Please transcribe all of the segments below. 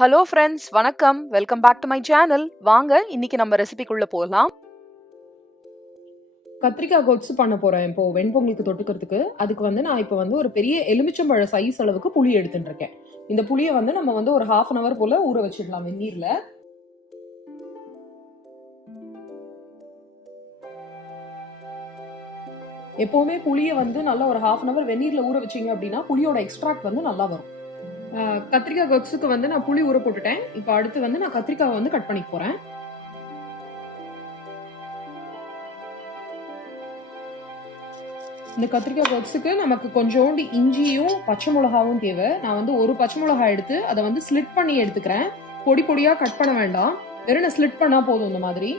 Hello friends, வணக்கம். Welcome back to my channel. வாங்க இன்னைக்கு நம்ம ரெசிபிக்குள்ள போகலாம். கத்திரிக்காய் கொத்து பண்ண போறேன் இப்போ வெண்பொங்கலுக்கு தொட்டுக்கிறதுக்கு. அதுக்கு நான் இப்போ ஒரு பெரிய எலுமிச்சம்பழ சைஸ் அளவுக்கு புளி எடுத்துட்டு இருக்கேன். இந்த புளியை நம்ம ஒரு 1/2 an hour போல ஊற வச்சிடலாம் வெந்நீர்ல. எப்பவுமே புளியை நல்லா ஒரு 1/2 an hour வெந்நீர்ல ஊற வச்சீங்க அப்படின்னா புளியோட எக்ஸ்ட்ராக்ட் நல்லா வரும். கத்திரிக்காய் கொத்துக்கு நான் புளி ஊற போட்டுட்டேன். இப்போ அடுத்து நான் கத்திரிக்காய் கட் பண்ணிக்க போறேன். இந்த கத்திரிக்காய் கொத்துக்கு நமக்கு கொஞ்சோண்டு இஞ்சியும் பச்சை மிளகாவும் தேவை. நான் ஒரு பச்சை மிளகாய் எடுத்து அதை ஸ்லிட் பண்ணி எடுத்துக்கிறேன். பொடி பொடியா கட் பண்ண வேண்டாம், வெறும் ஸ்லிட் பண்ணா போதும். இந்த மாதிரி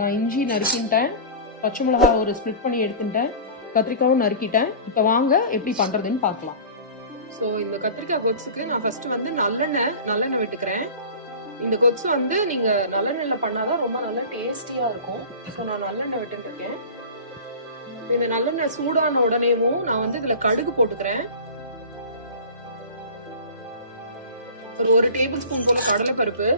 நான் இஞ்சி நறுக்கிட்டேன், பச்சை மிளகாய் ஒரு ஸ்லிட் பண்ணி எடுத்துட்டேன், கத்திரிக்காயும் நறுக்கிட்டேன். இப்போ வாங்க எப்படி பண்றதுன்னு பார்க்கலாம். ஸோ இந்த கத்திரிக்காய் கொத்துக்கு நான் ஃபர்ஸ்ட் நல்லெண்ணெய் விட்டுக்கிறேன். இந்த கொத்து நீங்க நல்லெண்ணெய்ல பண்ணாதான் ரொம்ப நல்லா டேஸ்டியா இருக்கும். ஸோ நான் நல்லெண்ணெய் விட்டுட்டு இருக்கேன். இந்த நல்லெண்ணெய் சூடான உடனேவும் நான் இதுல கடுகு போட்டுக்கிறேன். ஒரு 1 டேபிள் போல கடலைப்பருப்பு,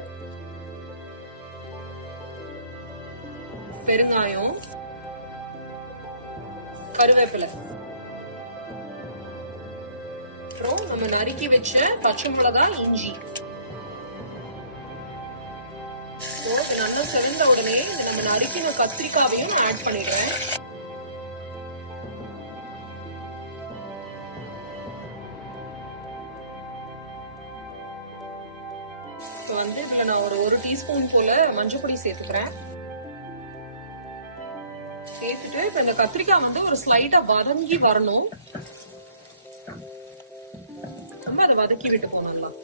பெருங்காயம், கருவேப்பிலை, அப்புறம் நம்ம நறுக்கி வச்ச பச்சை மிளகாய், இஞ்சி. நல்லா செவந்த உடனே நம்ம நறுக்கின கத்திரிக்காவையும் ஆட் பண்ணிடுறேன். இப்போ இதுல நான் ஒரு 1 டீஸ்பூன் போல மஞ்சள் பொடி சேர்த்துக்கிறேன். சேர்த்துட்டு இப்ப இந்த கத்திரிக்காய் ஒரு ஸ்லைட்டா வதங்கி வரணும். நம்ம அதை வதக்கி விட்டு போனலாம்.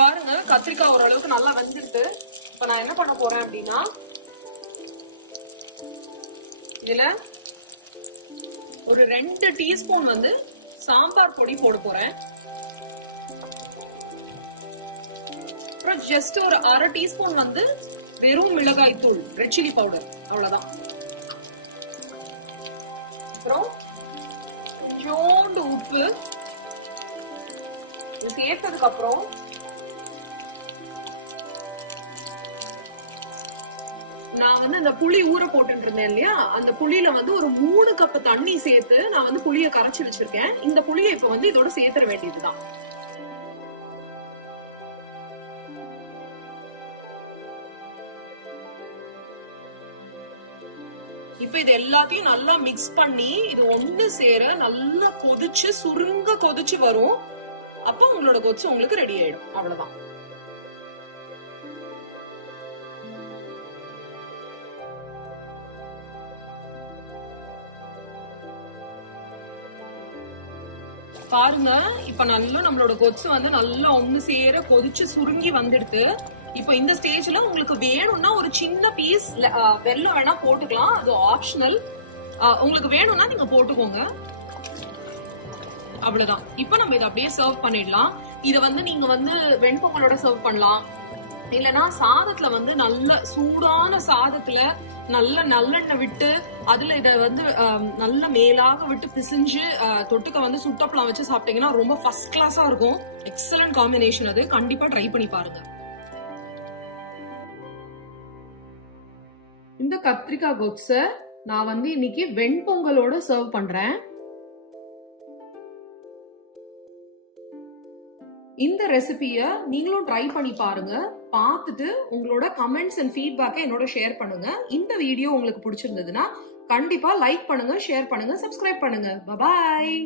பாருங்க, கத்திரிக்காய் ஓரளவுக்கு நல்லா வெந்துட்டு. இப்ப நான் என்ன பண்ண போறேன் அப்படின்னா இதுல ஒரு 2 டீஸ்பூன் சாம்பார் பொடி போட போறேன். அப்புறம் ஜஸ்ட் ஒரு 1/2 டீஸ்பூன் வெறும் மிளகாய் தூள், ரெட் சில்லி பவுடர், அவ்வளவுதான். அப்புறம் கொஞ்சோண்டு உப்பு சேர்த்ததுக்கு அப்புறம் நான் இந்த புளி ஊற போட்டு இருந்தேன் இல்லையா, அந்த புளியில ஒரு 3 கப் தண்ணி சேர்த்து நான் புளிய கரைச்சு வச்சிருக்கேன். இந்த புளியை இப்ப இதோட சேர்த்துற வேண்டியதுதான். இப்ப இது எல்லாத்தையும் நல்லா மிக்ஸ் பண்ணி இது ஒண்ணு சேர நல்லா கொதிச்சு சுருங்க கொதிச்சு வரும். அப்ப உங்களோட கொச்சு உங்களுக்கு ரெடி ஆயிடும். அவ்வளவுதான். பாருங்க, இப்ப நல்லா நம்மளோட கொச்சு நல்லா ஒண்ணு சேர கொதிச்சு சுருங்கி வந்துடுது. இப்போ இந்த ஸ்டேஜ்ல உங்களுக்கு வேணும்னா ஒரு சின்ன பீஸ் வெல்லம் வேணா போட்டுக்கலாம், அது ஆப்ஷனல். உங்களுக்கு வேணும்னா நீங்க போட்டுக்கோங்க. அவ்வளவுதான். இப்ப நம்ம இதை அப்படியே சர்வ் பண்ணிடலாம். இத நீங்க வெண்பொங்கலோட சர்வ் பண்ணலாம், இல்லனா சாதத்துல நல்ல சூடான சாதத்துல நல்லெண்ணெய் விட்டு அதுல இத நல்ல மேலாக விட்டு பிசிஞ்சு தொட்டுக்க சுட்டப்பளம் வச்சு சாப்பிட்டீங்கன்னா ரொம்ப ஃபர்ஸ்ட் கிளாஸா இருக்கும். Excellent combination. அது கண்டிப்பா ட்ரை பண்ணி பாருங்க. இந்த கத்திரிக்காய் கொத்ஸ நான் இன்னைக்கு வெண்பொங்கலோட சர்வ் பண்றேன். இந்த ரெசிபிய நீங்களும் ட்ரை பண்ணி பாருங்க. பார்த்துட்டு உங்களோட கமெண்ட்ஸ் அண்ட் ஃபீட்பேக்கை என்னோட ஷேர் பண்ணுங்க. இந்த வீடியோ உங்களுக்கு பிடிச்சிருந்ததுன்னா கண்டிப்பா லைக் பண்ணுங்க, ஷேர் பண்ணுங்க, சப்ஸ்கிரைப் பண்ணுங்க. Bye bye.